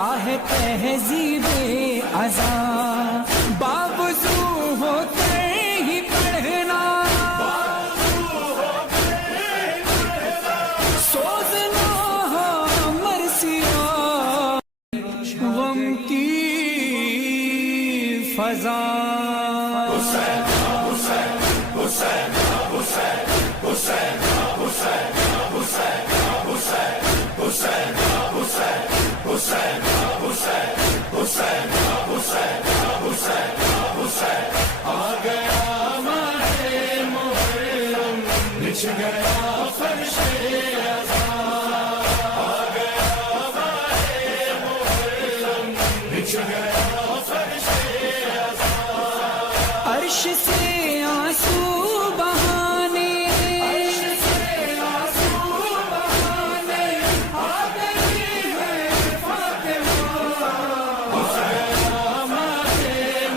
تہذیب ازاں باوضو ہوتے ہی پڑھنا، سوزنا مرثیہ غم کی فضا۔ حسین حسین حسین حسین حسین حسین حسین حسین حسین حسین حسین حسین حسین حسین حسین حسین آ گیا ماہ محرم، بچھ گیا فرش ازاں، آ گیا ماہ محرم، بچھ گیا فرش ازاں، عرش سے آنسو بہانے، عرش سے آنسو بہانے آ گئی ہے فاطمہ، آ گیا ماہ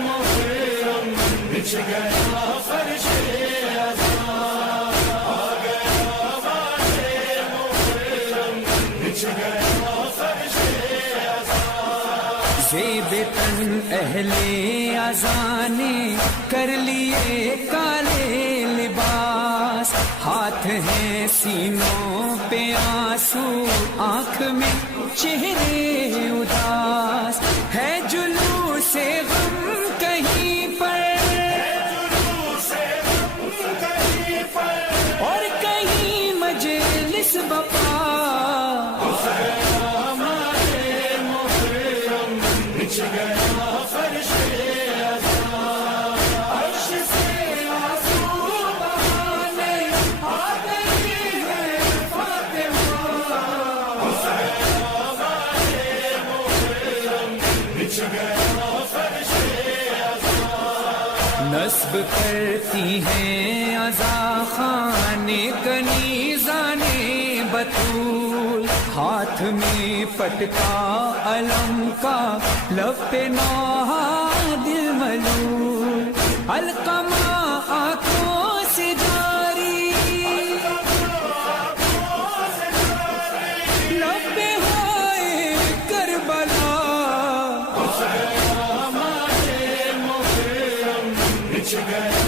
محرم، بچھ گیا فرش ازاں، آ گیا ماہ محرم، بچھ گیا فرش ازاں، زیب تن اہل ازاں نے کر لیے کالے لباس، ہاتھ ہیں سینوں پہ آنسو، آنکھ میں چہرے اداس، ہے جلوس غم کہیں پر، اور کہیں مجلس بپا، بچھ گیا فرش ازاں، عرش سے آنسو بہانے آ گئی ہے فاطمہ، آ گیا ماہ محرم، بچھ گیا فرش ازاں، نصب کرتی ہیں عزا خان کنیزان بطول، ہاتھ میں پٹکا علم کا، لب پہ نوحہ دل ملول، علقمہ آنکھوں سے جاری، لب پہ ہوئے کربلا، آ گیا ماہ محرم، بچھ گیا